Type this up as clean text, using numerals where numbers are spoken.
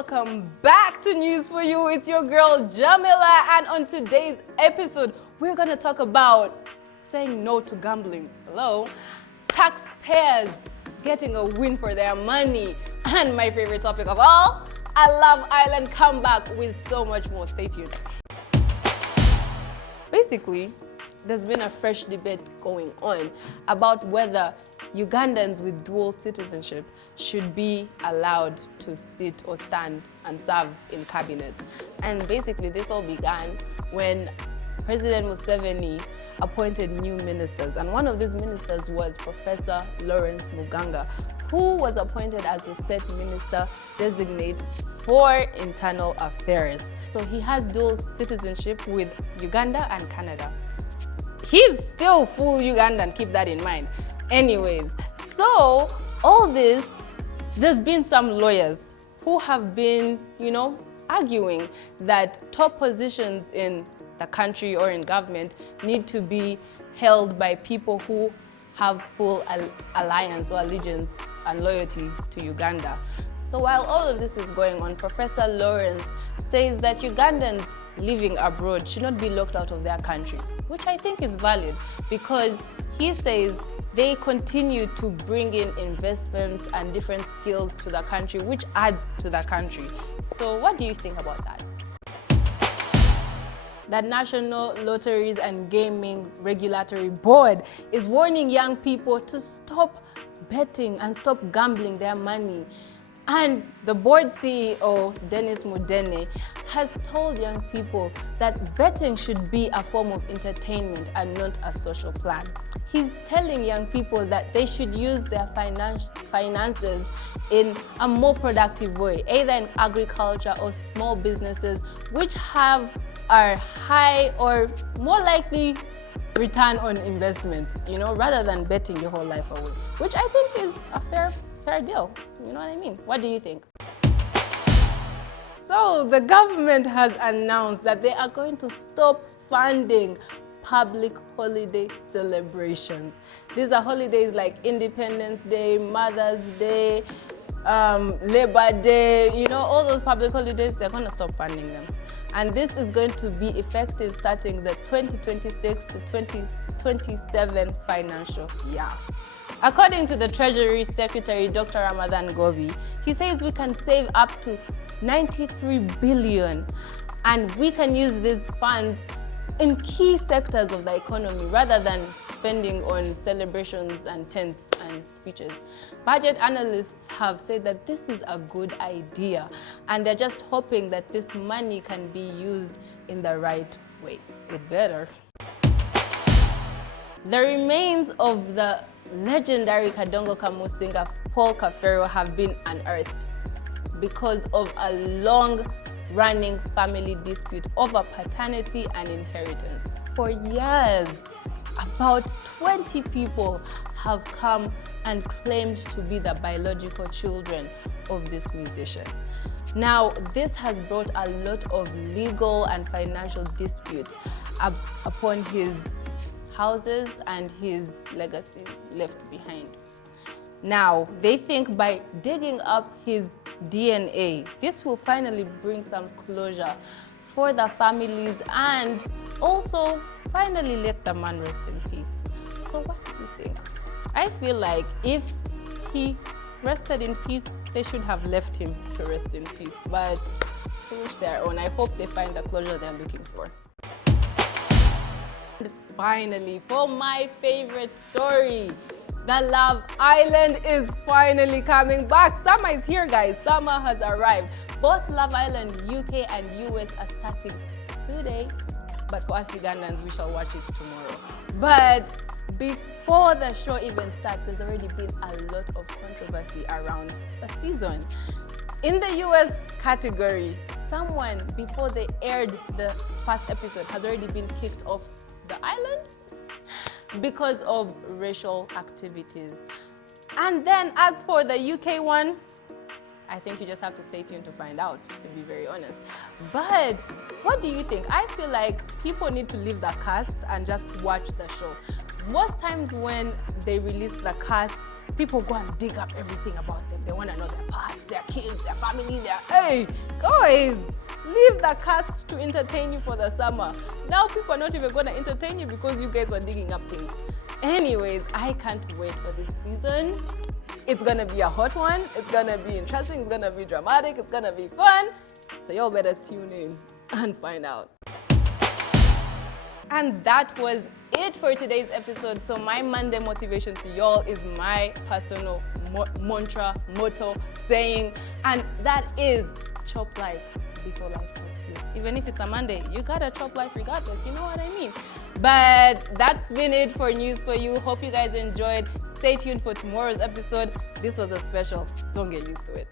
welcome back to News for You. It's your girl Jamila, and on today's episode, we're gonna talk about saying no to gambling. Hello, taxpayers getting a win for their money, and my favorite topic of all, a Love Island comeback with so much more. Stay tuned. Basically, there's been a fresh debate going on about whether Ugandans with dual citizenship should be allowed to sit or stand and serve in cabinet. And basically, this all began when President Museveni appointed new ministers. And one of these ministers was Professor Muganga, who was appointed as the State Minister-designate for Internal Affairs. So he has dual citizenship with Uganda and Canada. He's still full Ugandan, keep that in mind. Anyways, so all this, there's been some lawyers who have been, arguing that top positions in the country or in government need to be held by people who have full alliance or allegiance and loyalty to Uganda. So while all of this is going on, Professor Lawrence says that Ugandans living abroad should not be locked out of their country, which I think is valid because he says they continue to bring in investments and different skills to the country, which adds to the country. So what do you think about that? The National Lotteries and Gaming Regulatory Board is warning young people to stop betting and stop gambling their money. And the board CEO, Mudene, has told young people that betting should be a form of entertainment and not a social plan. He's telling young people that they should use their finances in a more productive way, either in agriculture or small businesses, which have a high or more likely return on investment, rather than betting your whole life away, which I think is a fair deal. You know what I mean? What do you think? So the government has announced that they are going to stop funding public holiday celebrations. These are holidays like Independence Day, Mother's Day, Labor Day, all those public holidays, they're going to stop funding them. And this is going to be effective starting the 2026 to 2027 financial year. According to the Treasury Secretary, Dr. Ramathan Ggoobi, he says we can save up to 93 billion and we can use these funds in key sectors of the economy rather than spending on celebrations and tents and speeches. Budget analysts have said that this is a good idea and they're just hoping that this money can be used in the right way. It better. The remains of the legendary Kadongo Kamu singer Paul Kafeero have been unearthed because of a long-running family dispute over paternity and inheritance. For years, about 20 people have come and claimed to be the biological children of this musician. Now, this has brought a lot of legal and financial disputes upon his houses and his legacy left behind. Now, they think by digging up his DNA, this will finally bring some closure for the families and also finally let the man rest in peace. So what do you think? I feel like if he rested in peace, they should have left him to rest in peace. But to each their own. I hope they find the closure they're looking for. And finally, for my favorite story, the Love Island is finally coming back. Summer is here, guys. Summer has arrived. Both Love Island UK and US are starting today, but for us Ugandans, we shall watch it tomorrow. But before the show even starts, there's already been a lot of controversy around the season. In the US category, someone, before they aired the first episode, has already been kicked off the island because of racial activities. And then as for the UK one, I think you just have to stay tuned to find out, to be very honest. But what do you think? I feel like people need to leave the cast and just watch the show. Most times when they release the cast, people go and dig up everything about them. They want to know their past, their kids, their family, hey, guys, leave the cast to entertain you for the summer. Now people are not even going to entertain you because you guys were digging up things. Anyways, I can't wait for this season. It's going to be a hot one. It's going to be interesting. It's going to be dramatic. It's going to be fun. So y'all better tune in and find out. And that was it for today's episode. So my Monday motivation to y'all is my personal motto, saying, and that is chop life before life chops you. Even if it's a Monday, you gotta chop life regardless, you know what I mean? But that's been it for News for You. Hope you guys enjoyed. Stay tuned for tomorrow's episode. This was a special. Don't get used to it.